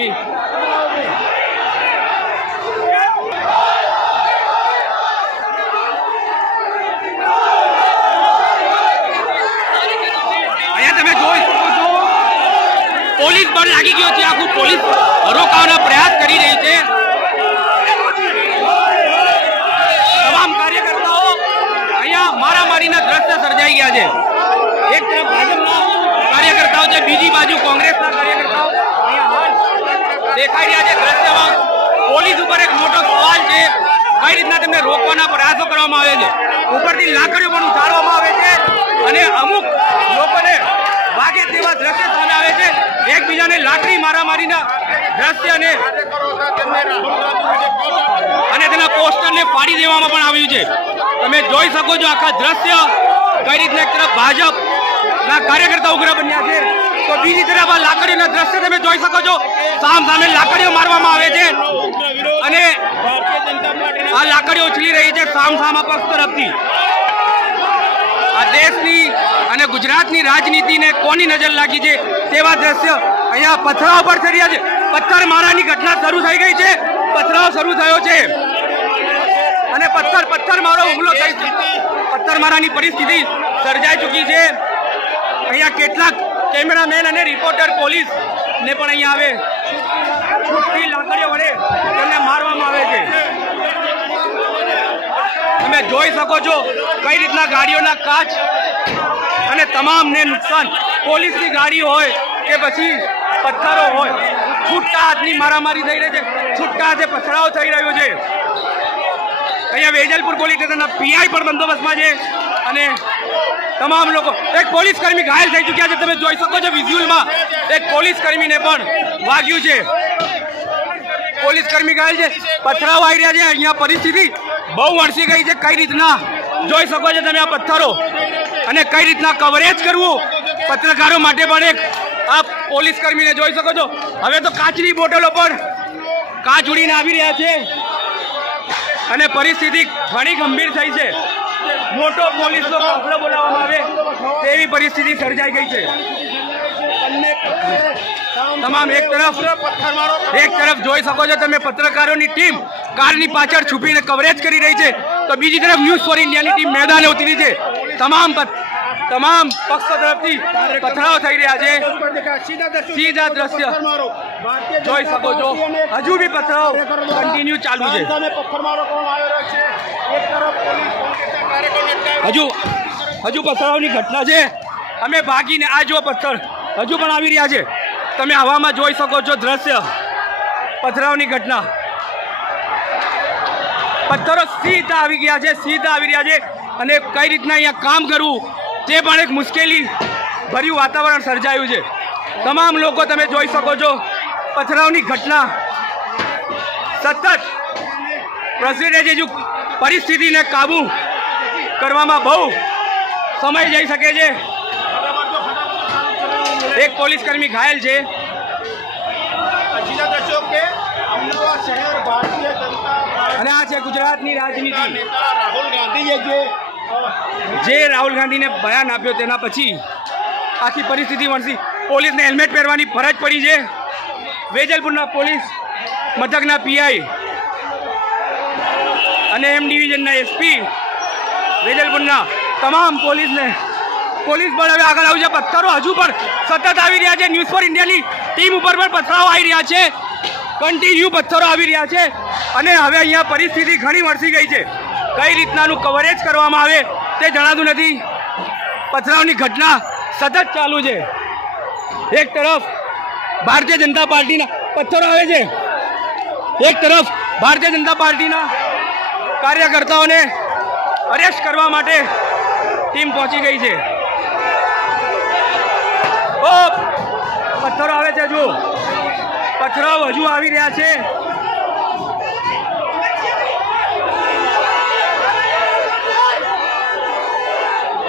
જમી તમે જોઈ શકો છો પોલીસ બળ લાગી ગયો છે આખું પોલીસ રોકવાનો પ્રયાસ કરી રહી છે તમામ કાર્યકર્તાઓ અહીંયા મારામારીના દ્રશ્ય સર્જાઈ ગયા છે એક તરફ ભાજપના કાર્યકર્તાઓ છે બીજી બાજુ કોંગ્રેસના કાર્યકર્તાઓ અહીંયા હાલ દેખાઈ રહ્યા છે દ્રશ્યમાં પોલીસ ઉપર એક મોટો સવાલ છે કઈ રીતના તેમને રોકવાના પ્રયાસો કરવામાં આવે છે ઉપરથી લાકડીઓ પણ ઉતારવામાં આવે છે અને અમુક લોકોને વાગે તેવા દ્રશ્ય સામે આવે છે એકબીજાને લાકડી મારામારીના દ્રશ્ય અને તેના પોસ્ટરને ફાડી દેવામાં પણ આવ્યું છે તમે જોઈ શકો છો આખા દ્રશ્ય કઈ રીતના એક તરફ ભાજપના કાર્યકર્તા ઉગ્ર બન્યા છે તો બીજી તરફ આ લાકડીઓના દ્રશ્ય તમે જોઈ શકો છો સામે લાકડીઓ મારવામાં આવે છે અને આ લાકડીઓ ઉછળી રહી છે સામસામા પક્ષ તરફથી આ દેશની અને ગુજરાતની રાજનીતિને કોની નજર લાગી છે તેવા દ્રશ્ય અહીંયા પથરાવ પર થઈ રહ્યા છે પથ્થરમારાની ઘટના શરૂ થઈ ગઈ છે પથરાવ શરૂ થયો છે અને પથ્થરમારો હુમલો થઈ પથ્થરમારાની પરિસ્થિતિ સર્જાઈ ચૂકી છે અહીંયા કેટલાક કેમેરામેન અને રિપોર્ટર પોલીસને પણ અહીંયા આવે છૂટતી લાકડીઓ વડે તેમને મારવામાં આવે છે તમે જોઈ શકો છો કઈ રીતના ગાડીઓના કાચ અને તમામને નુકસાન પોલીસની ગાડી હોય કે પછી પથ્થરો હોય છૂટકા હાથની મારામારી થઈ રહી છે છૂટકા હાથે પથરાવ થઈ રહ્યો છે અહીંયા વેજલપુર પોલીસ સ્ટેશનના પીઆઈ પણ બંદોબસ્તમાં છે અને તમામ લોકો એક પોલીસ કર્મી ઘાયલ થઈ ચૂક્યા છે તમે જોઈ શકો છો વિઝ્યુઅલમાં એક પોલીસ કર્મીને પણ વાગ્યું છે પોલીસ કર્મી ઘાયલ છે પથરાવ આવી રહ્યા છે અહીંયા પરિસ્થિતિ બહુ વણસી ગઈ છે કઈ રીતના જોઈ શકો છો તમે આ પથ્થરો અને કઈ રીતના કવરેજ કરવું પત્રકારો માટે પણ એક આ પોલીસ કર્મીને જોઈ શકો છો હવે તો કાચની બોટલો પણ કાચ ઉડીને આવી રહ્યા છે અને પરિસ્થિતિ ઘણી ગંભીર થઈ છે મોટો પોલીસનો કાફલો બોલાવવામાં આવે તેવી પરિસ્થિતિ સર્જાઈ ગઈ છે તમામ એક તરફ જોઈ શકો છો તમે પત્રકારોની ટીમ કારની પાછળ છુપીને કવરેજ કરી રહી છે તો બીજી તરફ ન્યૂઝ ફોર ઇન્ડિયાની ટીમ મેદાને ઉતરી છે તમામ પક્ષો તરફથી પથરાવ થઈ રહ્યા છે સીધા દ્રશ્ય જોઈ શકો છો હજુ બી પથરાવ કન્ટિન્યુ ચાલુ છે હજુ પથરાવની ઘટના છે અમે ભાગીને આ જો પથ્થર હજુ પણ આવી રહ્યા છે તમે હવામાં જોઈ શકો છો દ્રશ્ય પથરાવની ઘટના પથ્થરો સીધા આવી રહ્યા છે અને કઈ રીતના અહીંયા કામ કરવું તે પણ એક મુશ્કેલી ભર્યું વાતાવરણ સર્જાયું છે તમામ લોકો તમે જોઈ શકો છો પથરાવની ઘટના સતત પ્રેસિડેન્ટ પરિસ્થિતિને કાબૂ કરવામાં બહુ સમય જઈ શકે છે એક પોલીસ કર્મી ઘાયલ છે અને આ છે ગુજરાતની રાજનીતિ રાહુલ ગાંધીએ જે રાહુલ ગાંધીને બયાન આપ્યો તેના પછી આખી પરિસ્થિતિ વણસી પોલીસને હેલ્મેટ પહેરવાની ફરજ પડી છે વેજલપુરના પોલીસ મથકના પીઆઈ અને એમ ડિવિઝનના એસપી વેજલપુરના તમામ પોલીસ બળ હવે આગળ આવ્યું છે પથ્થરો હજુ પણ સતત આવી રહ્યા છે ન્યૂઝ ફોર ઇન્ડિયાની ટીમ ઉપર પણ પથરાવ આવી રહ્યા છે કન્ટિન્યુ પથ્થરો આવી રહ્યા છે અને હવે અહીંયા પરિસ્થિતિ ઘણી વણસી ગઈ છે કઈ રીતનાનું કવરેજ કરવામાં આવે તે જણાતું નથી પથરાવની ઘટના સતત ચાલુ છે એક તરફ ભારતીય જનતા પાર્ટીના પથ્થરો આવે છે એક તરફ ભારતીય જનતા પાર્ટીના કાર્યકર્તાઓને અરેસ્ટ કરવા માટે ટીમ પહોંચી ગઈ છે પથ્થરો આવે છે પથરાવ હજુ આવી રહ્યા છે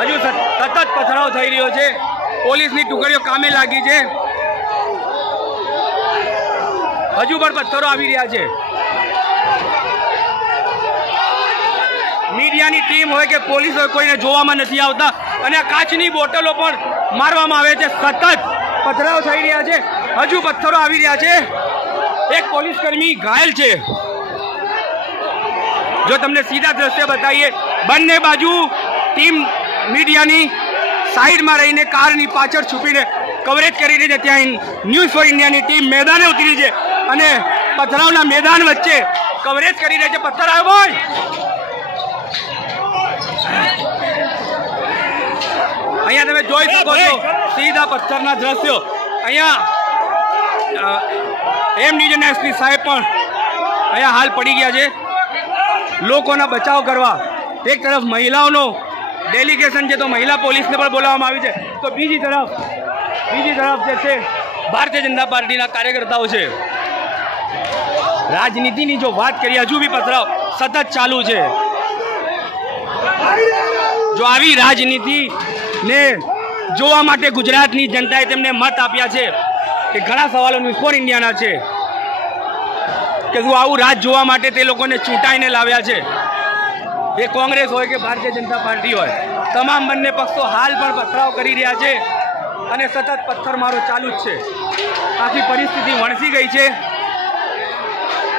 હજુ સતત પથરાવ થઈ રહ્યો છે પોલીસની ટુકડીઓ કામે લાગી છે હજુ પણ પથ્થરો આવી રહ્યા છે મીડિયાની ટીમ હોય કે પોલીસ હોય કોઈને જોવામાં નથી આવતા અને આ કાચની બોટલો પણ મારવામાં આવે છે સતત પથરાવ થઈ રહ્યા છે હજુ પથ્થરો આવી રહ્યા છે એક પોલીસકર્મી ઘાયલ છે। જો તમને સીધા દ્રશ્ય બતાવીએ, બંને બાજુ ટીમ મીડિયાની સાઈડમાં રહીને કારની પાછળ છુપીને કવરેજ કરી રહી છે। ત્યાં ન્યૂઝ ફોર ઇન્ડિયાની ટીમ મેદાને ઉતરી છે અને પથરાવના મેદાન વચ્ચે કવરેજ કરી રહી છે। પથ્થર આવ્યો હોય, અહીંયા તમે જોઈ શકો છો સીધા પથ્થરના દ્રશ્યો। અહીંયા એમ ન્યૂઝના એસપી સાહેબ પણ અહીંયા હાલ પડી ગયા છે લોકોના બચાવ કરવા। એક તરફ મહિલાઓનો ડેલિગેશન છે તો મહિલા પોલીસને પણ બોલાવવામાં આવી છે, તો બીજી તરફ જે છે ભારતીય જનતા પાર્ટીના કાર્યકર્તાઓ છે। રાજનીતિની જો વાત કરીએ, હજુ બી પથરાવ સતત ચાલુ છે। જો આવી રાજનીતિને જોવા માટે ગુજરાતની જનતાએ તેમને મત આપ્યા છે કે ઘણા સવાલો ન્યૂઝ ફોર ઇન્ડિયાના છે કે શું આવું રાજ જોવા માટે તે લોકોને ચૂંટાઈને લાવ્યા છે। એ કોંગ્રેસ હોય કે ભારતીય જનતા પાર્ટી હોય, તમામ બંને પક્ષો હાલ પણ પથરાવ કરી રહ્યા છે અને સતત પથ્થરમારો ચાલુ જ છે। આખી પરિસ્થિતિ વણસી ગઈ છે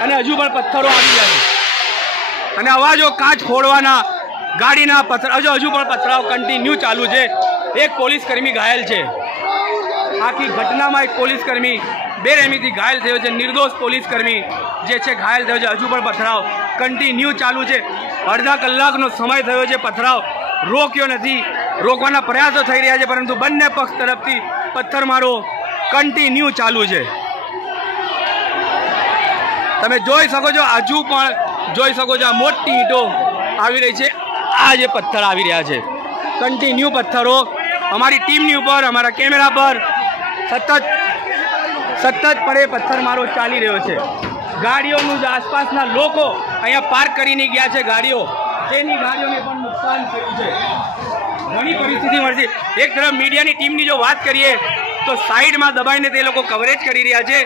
અને હજુ પણ પથ્થરો આવી ગયા છે અને અવાજો કાચ ફોડવાના, ગાડીના પથ્થર, હજુ પણ પથરાવ કન્ટિન્યુ ચાલુ છે। એક પોલીસકર્મી ઘાયલ છે। આખી ઘટનામાં એક પોલીસકર્મી બેરહેમીથી ઘાયલ થયો છે। નિર્દોષ પોલીસકર્મી જે છે ઘાયલ થયો છે। હજુ પણ પથરાવ કન્ટિન્યુ ચાલુ છે। અડધા કલાકનો સમય થયો છે, પથરાવ રોક્યો નથી। રોકવાના પ્રયાસો થઈ રહ્યા છે પરંતુ બંને પક્ષ તરફથી પથ્થરમારો કન્ટિન્યુ ચાલુ છે। તમે જોઈ શકો છો, હજુ પણ જોઈ શકો છો આ મોટી ઈંટો આવી રહી છે। આ જે પથ્થર આવી રહ્યા છે કન્ટિન્યુ પથ્થરો અમારી ટીમની ઉપર, અમારા કેમેરા પર સતત પડે પથ્થરમારો ચાલી રહ્યો છે। ગાડીઓનું જ આસપાસના લોકો અહીંયા પાર્ક કરીને ગયા છે ગાડીઓ, તેની ગાડીઓને પણ નુકસાન થયું છે। ઘણી પરિસ્થિતિ મળશે। એક તરફ મીડિયાની ટીમની જો વાત કરીએ તો સાઈડમાં દબાઈને તે લોકો કવરેજ કરી રહ્યા છે।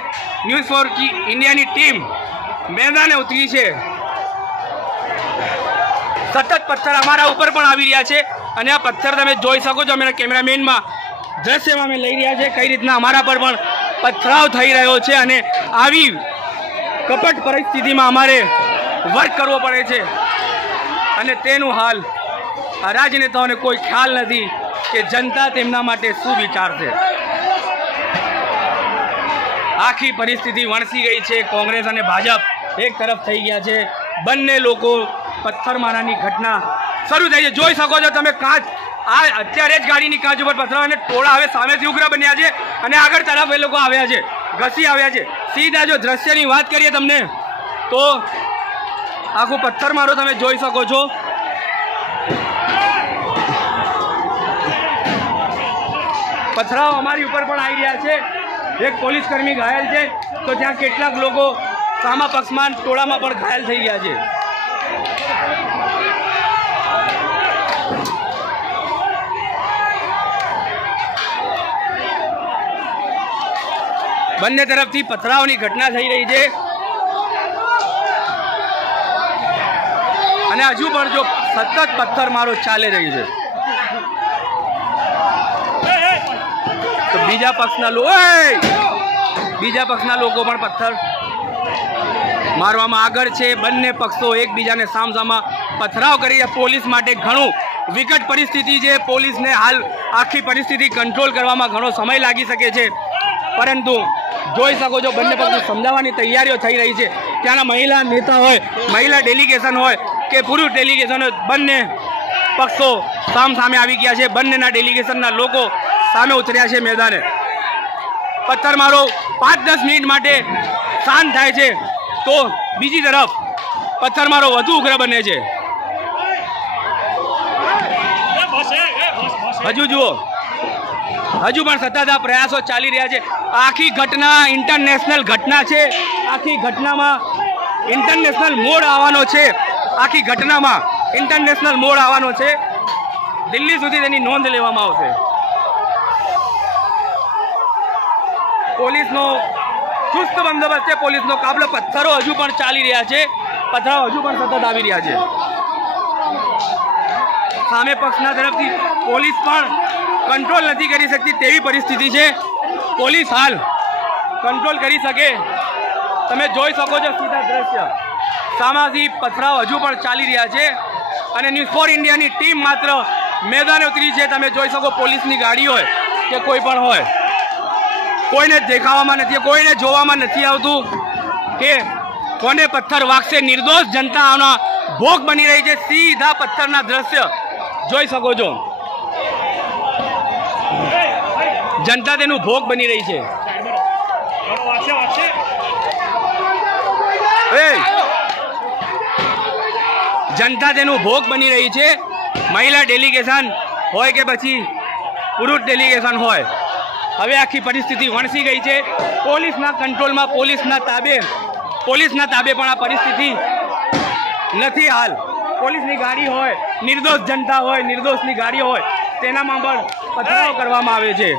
ન્યૂઝ ફોર ઇન્ડિયાની ટીમ મેદાને ઉતરી છે। સતત પથ્થર અમારા ઉપર પણ આવી રહ્યા છે અને આ પથ્થર તમે જોઈ શકો છો, અમારા કેમેરામેનમાં દ્રશ્યમાં અમે લઈ રહ્યા છે કઈ રીતના અમારા પર પણ પથરાવ થઈ રહ્યો છે અને આવી કપટ પરિસ્થિતિમાં અમારે વર્ક કરવો પડે છે અને તેનું હાલ આ રાજનેતાઓને કોઈ ખ્યાલ નથી કે જનતા તેમના માટે શું વિચારશે। આખી પરિસ્થિતિ વણસી ગઈ છે। કોંગ્રેસ અને ભાજપ એક તરફ થઈ ગયા છે। બંને લોકો પથ્થરમારાની ઘટના શરૂ થઈ છે। જોઈ શકો છો તમે કાચ, આ અત્યારે જ ગાડીની કાચ ઉપર પથરાવ અને ટોળા હવે સામેથી ઉગ્ર બન્યા છે અને આગળ તરફ એ લોકો આવ્યા છે, ઘસી આવ્યા છે। સીધા જો દ્રશ્યની વાત કરીએ તમને તો આખું પથ્થરમારો તમે જોઈ શકો છો। પથરાવ અમારી ઉપર પણ આવી રહ્યા છે। એક પોલીસકર્મી ઘાયલ છે તો ત્યાં કેટલાક લોકો સામા પક્ષમાં ટોળામાં પણ ઘાયલ થઈ ગયા છે। બંને તરફથી પથરાવની ઘટના થઈ રહી છે અને હજુ પણ જો સતત પથ્થરમારો ચાલી રહી છે તો બીજા પક્ષના લોકો પણ પથ્થર મારવામાં આગળ છે। બંને પક્ષો એકબીજાને સામસામા પથરાવ કરી રહ્યા। પોલીસ માટે ઘણું વિકટ પરિસ્થિતિ છે। પોલીસને હાલ આખી પરિસ્થિતિ કંટ્રોલ કરવામાં ઘણો સમય લાગી શકે છે પરંતુ જોઈ શકો છો બંને પક્ષો સમજાવવાની તૈયારીઓ થઈ રહી છે। ત્યાંના મહિલા નેતા હોય, મહિલા ડેલિગેશન હોય કે પુરુષ ડેલિગેશન હોય, બંને પક્ષો સામે આવી ગયા છે। બંનેના ડેલિગેશનના લોકો સામે ઉતર્યા છે મેદાને। પથ્થરમારો 5-10 મિનિટ માટે શાંત થાય છે તો બીજી તરફ પથ્થરમારો વધુ ઉગ્ર બને છે। હજુ જુઓ, હજુ પણ સતત આ પ્રયાસો ચાલી રહ્યા છે। આખી ઘટના ઇન્ટરનેશનલ ઘટના છે। આખી ઘટનામાં ઇન્ટરનેશનલ મોડ આવવાનો છે। આખી ઘટનામાં ઇન્ટરનેશનલ મોડ આવવાનો છે। દિલ્હી સુધી તેની નોંધ લેવામાં આવશે। પોલીસનો ચુસ્ત બંદોબસ્ત છે। પોલીસનો કાફલો, પથ્થરો હજુ પણ ચાલી રહ્યા છે। પથ્થરો હજુ પણ સતત આવી રહ્યા છે। સામે પક્ષના તરફથી પોલીસ પણ કંટ્રોલ નથી કરી શકતી તેવી પરિસ્થિતિ છે। પોલીસ હાલ કંટ્રોલ કરી શકે તમે જોઈ શકો છો સીધા દ્રશ્ય સામાજિક પથરાવ હજુ પણ ચાલી રહ્યા છે અને ન્યૂઝ ફોર ઇન્ડિયાની ટીમ માત્ર મેદાને ઉતરી છે। તમે જોઈ શકો પોલીસની ગાડી હોય કે કોઈ પણ હોય, કોઈને દેખાવામાં નથી, કોઈને જોવામાં નથી આવતું કે કોને પથ્થર વાગશે। નિર્દોષ જનતા આના ભોગ બની રહી છે। સીધા પથ્થરના દ્રશ્ય જોઈ શકો છો, જનતા તેનું ભોગ બની રહી છે। જનતા તેનું ભોગ બની રહી છે। મહિલા ડેલિગેશન હોય કે પછી પુરુષ ડેલિગેશન હોય, હવે આખી પરિસ્થિતિ વણસી ગઈ છે। પોલીસના કંટ્રોલમાં, પોલીસના તાબે પણ આ પરિસ્થિતિ નથી હાલ। પોલીસની ગાડી હોય, નિર્દોષ જનતા હોય, નિર્દોષની ગાડીઓ હોય, તેનામાં પણ પથરાવ કરવામાં આવે છે।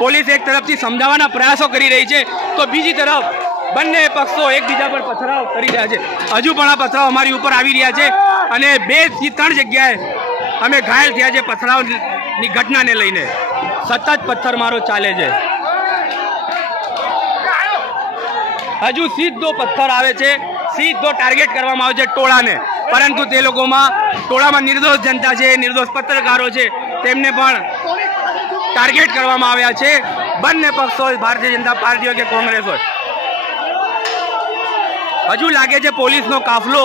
પોલીસ એક તરફથી સમજાવવાના પ્રયાસો કરી રહી છે તો બીજી તરફ બંને પક્ષો એકબીજા પર પથરાવ કરી રહ્યા છે। હજુ પણ આ પથરાવ અમારી ઉપર આવી રહ્યા છે અને 2 થી 3 જગ્યાએ અમે ઘાયલ થયા છે। પથરાવની ઘટનાને લઈને સતત પથ્થરમારો ચાલે છે। હજુ સીધો પથ્થર આવે છે, સીધો ટાર્ગેટ કરવામાં આવે છે ટોળાને, પરંતુ તે ટોળામાં નિર્દોષ જનતા છે, નિર્દોષ પત્રકારો છે, તેમને પણ ટાર્ગેટ કરવામાં આવ્યા છે। બંને પક્ષો, ભારતીય જનતા પાર્ટી હોય કે કોંગ્રેસ હોય, હજુ લાગે છે પોલીસનો કાફલો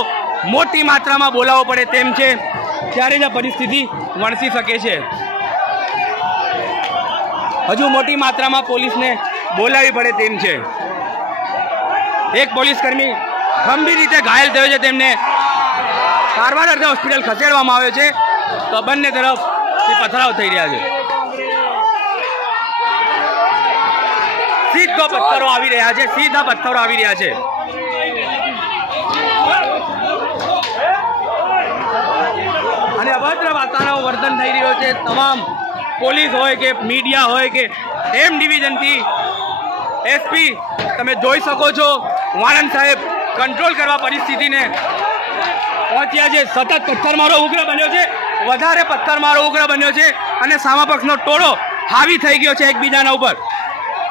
મોટી માત્રામાં બોલાવવો પડે તેમ છે, ત્યારે જ આ પરિસ્થિતિ વણસી શકે છે। હજુ મોટી માત્રામાં પોલીસને બોલાવવી પડે તેમ છે। એક પોલીસકર્મી ગંભીર રીતે ઘાયલ થયો છે, તેમને સારવાર અર્થે હોસ્પિટલ ખસેડવામાં આવ્યો છે તો બંને તરફથી પથરાવ થઈ રહ્યા છે। સીધા પથ્થરો આવી રહ્યા છે, સીધા પથ્થરો આવી રહ્યા છે। અને અભદ્ર વાતાવરણ વર્તન થઈ રહ્યો છે। તમામ પોલીસ હોય કે મીડિયા હોય કે એમ ડિવિઝનથી એસપી તમે જોઈ શકો છો વાણંદ સાહેબ કંટ્રોલ કરવા પરિસ્થિતિને પહોંચ્યા છે। સતત પથ્થરમારો ઉગ્ર બન્યો છે, વધારે પથ્થરમારો ઉગ્ર બન્યો છે અને સામા પક્ષનો ટોળો હાવી થઈ ગયો છે એકબીજાના ઉપર।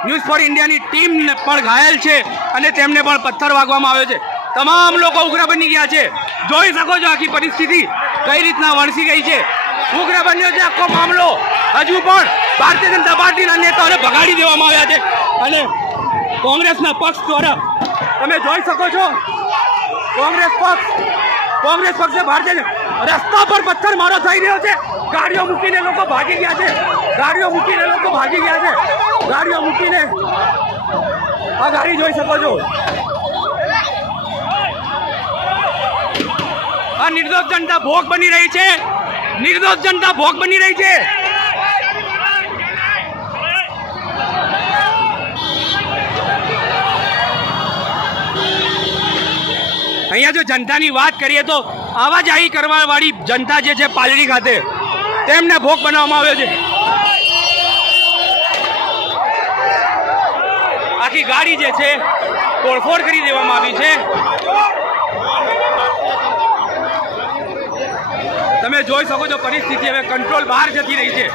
ન્યૂઝ ફોર ઇન્ડિયાની ટીમ પણ ઘાયલ છે અને તેમને પણ પથ્થર વાગવામાં આવ્યો છે। તમામ લોકો ઉગ્ર બની ગયા છે। જોઈ શકો છો આખી પરિસ્થિતિ કઈ રીતના વણસી ગઈ છે, ઉગ્ર બન્યો છે આખો મામલો। હજુ પણ ભારતીય જનતા પાર્ટીના નેતાઓને ભગાડી દેવામાં આવ્યા છે અને કોંગ્રેસના પક્ષ દ્વારા તમે જોઈ શકો છો કોંગ્રેસ પક્ષે ભારતીય રસ્તા પર પથ્થરમારો થઈ રહ્યો છે। ગાડીઓ મૂકીને લોકો ભાગી ગયા છે, ગાડીઓ મૂકીને આ ગાડી જોઈ શકો છો। આ નિર્દોષ જનતા ભોગ બની રહી છે, નિર્દોષ જનતા ભોગ બની રહી છે। અહીંયા જો જનતાની વાત કરીએ તો આવાજાહી કરવા વાળી જનતા જે છે પાલડી ખાતે, તેમને ભોગ બનાવવામાં આવ્યો છે। આખી ગાડી જે છે તોડફોડ કરી દેવામાં આવી છે। તમે જોઈ શકો છો પરિસ્થિતિ હવે કંટ્રોલ બહાર જતી રહી છે।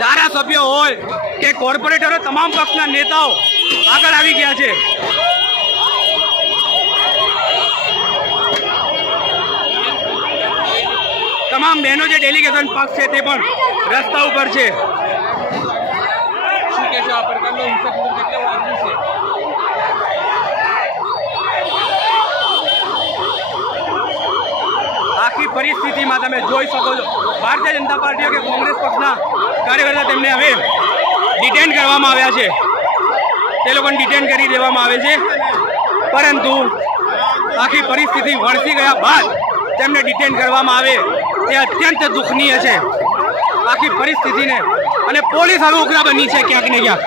ધારાસભ્યો હોય કે કોર્પોરેટરો, તમામ પક્ષના નેતાઓ આગળ આવી ગયા છે। તમામ બહેનો જે ડેલિગેશન પક્ષ છે તે પણ રસ્તા ઉપર છે। શું કહેશો આ પ્રકારનો હિંસક કેટલો વાંધો છે? આખી પરિસ્થિતિમાં તમે જોઈ શકો છો ભારતીય જનતા પાર્ટી કે કોંગ્રેસ પક્ષના કાર્યકર્તા તેમને હવે ડિટેન કરવામાં આવ્યા છે। તે લોકોને ડિટેન કરી દેવામાં આવે છે, પરંતુ આખી પરિસ્થિતિ વણસી ગયા બાદ તેમને ડિટેન કરવામાં આવે તે અત્યંત દુઃખનીય છે આખી પરિસ્થિતિને। અને પોલીસ હવે ઉગ્ર બની છે ક્યાંક ને ક્યાંક।